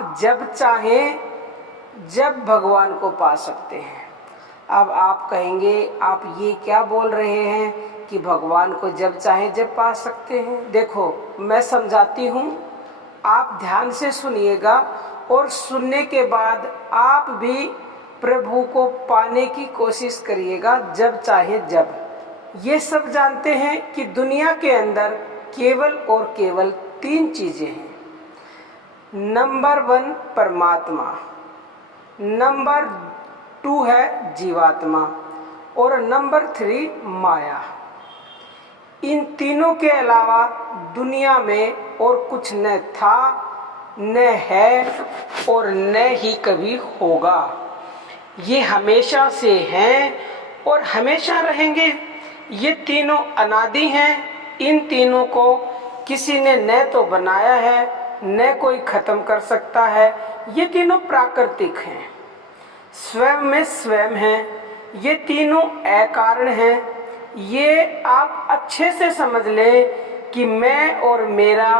आप जब चाहें जब भगवान को पा सकते हैं। अब आप कहेंगे आप ये क्या बोल रहे हैं कि भगवान को जब चाहें जब पा सकते हैं। देखो मैं समझाती हूँ, आप ध्यान से सुनिएगा और सुनने के बाद आप भी प्रभु को पाने की कोशिश करिएगा जब चाहे जब। ये सब जानते हैं कि दुनिया के अंदर केवल और केवल 3 चीज़ें हैं। नंबर 1 परमात्मा, नंबर 2 है जीवात्मा और नंबर 3 माया। इन तीनों के अलावा दुनिया में और कुछ न था, न है और न ही कभी होगा। ये हमेशा से हैं और हमेशा रहेंगे। ये तीनों अनादि हैं। इन तीनों को किसी ने न तो बनाया है न कोई खत्म कर सकता है। ये तीनों प्राकृतिक हैं, स्वयं में स्वयं हैं। ये तीनों अकारण हैं। ये आप अच्छे से समझ लें कि मैं और मेरा,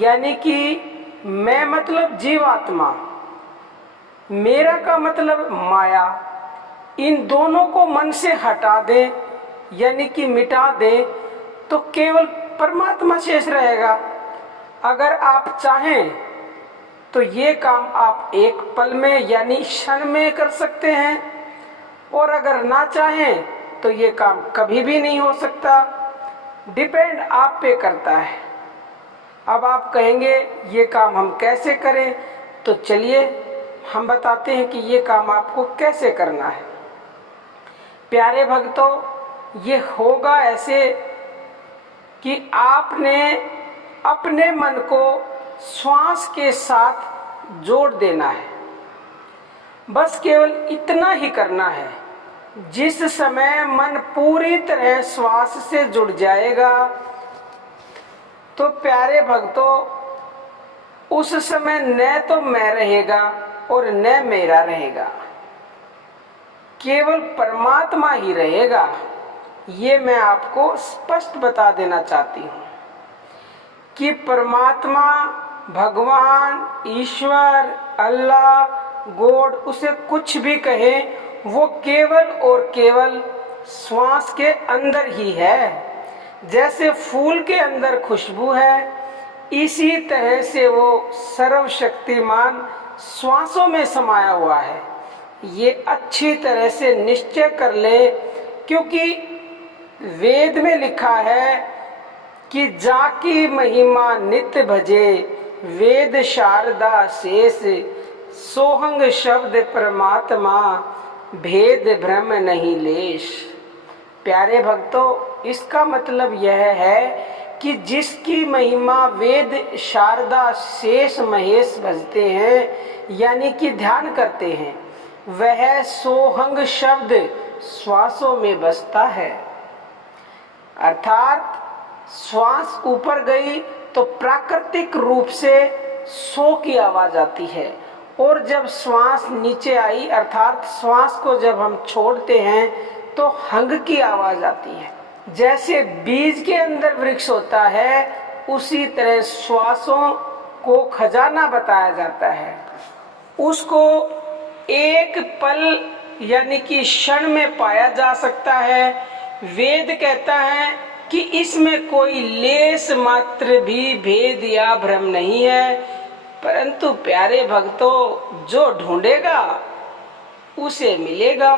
यानी कि मैं मतलब जीवात्मा, मेरा का मतलब माया, इन दोनों को मन से हटा दें यानी कि मिटा दें तो केवल परमात्मा शेष रहेगा। अगर आप चाहें तो ये काम आप एक पल में यानी क्षण में कर सकते हैं और अगर ना चाहें तो ये काम कभी भी नहीं हो सकता। डिपेंड आप पे करता है। अब आप कहेंगे ये काम हम कैसे करें, तो चलिए हम बताते हैं कि ये काम आपको कैसे करना है। प्यारे भक्तों, ये होगा ऐसे कि आपने अपने मन को श्वास के साथ जोड़ देना है। बस केवल इतना ही करना है। जिस समय मन पूरी तरह श्वास से जुड़ जाएगा तो प्यारे भक्तों उस समय न तो मैं रहेगा और न मेरा रहेगा, केवल परमात्मा ही रहेगा। ये मैं आपको स्पष्ट बता देना चाहती हूँ कि परमात्मा, भगवान, ईश्वर, अल्लाह, गॉड, उसे कुछ भी कहें, वो केवल और केवल श्वास के अंदर ही है। जैसे फूल के अंदर खुशबू है, इसी तरह से वो सर्वशक्तिमान श्वासों में समाया हुआ है। ये अच्छी तरह से निश्चय कर ले, क्योंकि वेद में लिखा है कि जाकी महिमा नित्य भजे, वेद शारदा शेष, सोहंग शब्द परमात्मा, भेद भ्रम नहीं लेश। प्यारे भक्तों, इसका मतलब यह है कि जिसकी महिमा वेद शारदा शेष महेश भजते हैं यानी कि ध्यान करते हैं, वह सोहंग शब्द श्वासों में बसता है। अर्थात श्वास ऊपर गई तो प्राकृतिक रूप से सो की आवाज आती है और जब श्वास नीचे आई अर्थात श्वास को जब हम छोड़ते हैं तो हंग की आवाज आती है। जैसे बीज के अंदर वृक्ष होता है, उसी तरह श्वासों को खजाना बताया जाता है। उसको एक पल यानी कि क्षण में पाया जा सकता है। वेद कहता है कि इसमें कोई लेस मात्र भी भेद या भ्रम नहीं है, परंतु प्यारे भक्तों जो ढूंढेगा उसे मिलेगा।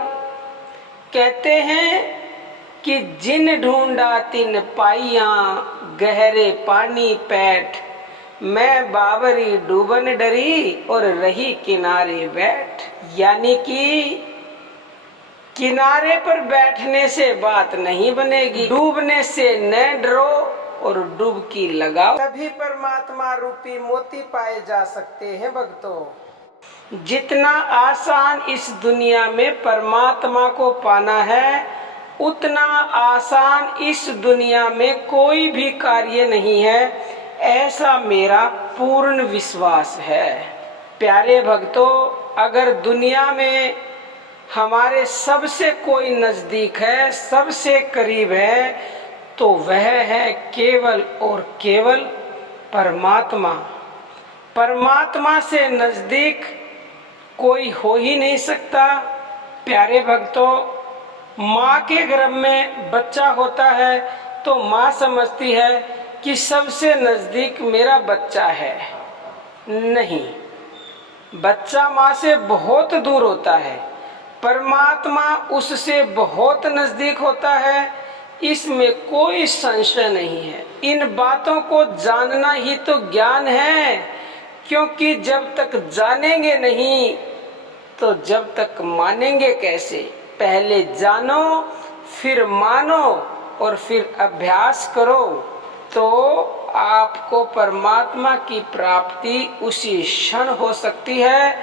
कहते हैं कि जिन ढूंढा तिन पाइया, गहरे पानी पैठ, मैं बावरी डूबन डरी और रही किनारे बैठ। यानी कि किनारे पर बैठने से बात नहीं बनेगी, डूबने से न डरो और डुबकी लगाओ, तभी परमात्मा रूपी मोती पाए जा सकते हैं। भक्तों, जितना आसान इस दुनिया में परमात्मा को पाना है, उतना आसान इस दुनिया में कोई भी कार्य नहीं है, ऐसा मेरा पूर्ण विश्वास है। प्यारे भक्तों, अगर दुनिया में हमारे सबसे कोई नजदीक है, सबसे करीब है, तो वह है केवल और केवल परमात्मा। परमात्मा से नजदीक कोई हो ही नहीं सकता। प्यारे भक्तों, माँ के गर्भ में बच्चा होता है तो माँ समझती है कि सबसे नजदीक मेरा बच्चा है। नहीं, बच्चा माँ से बहुत दूर होता है, परमात्मा उससे बहुत नजदीक होता है, इसमें कोई संशय नहीं है। इन बातों को जानना ही तो ज्ञान है, क्योंकि जब तक जानेंगे नहीं तो जब तक मानेंगे कैसे। पहले जानो, फिर मानो और फिर अभ्यास करो, तो आपको परमात्मा की प्राप्ति उसी क्षण हो सकती है।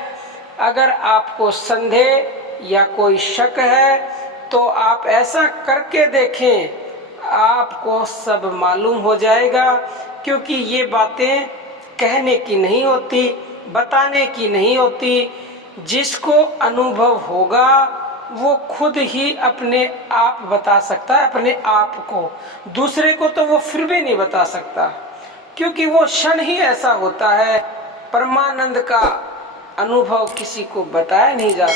अगर आपको संदेह या कोई शक है तो आप ऐसा करके देखें, आपको सब मालूम हो जाएगा। क्योंकि ये बातें कहने की नहीं होती, बताने की नहीं होती। जिसको अनुभव होगा वो खुद ही अपने आप बता सकता है अपने आप को, दूसरे को तो वो फिर भी नहीं बता सकता, क्योंकि वो क्षण ही ऐसा होता है। परमानंद का अनुभव किसी को बताया नहीं जा सकता।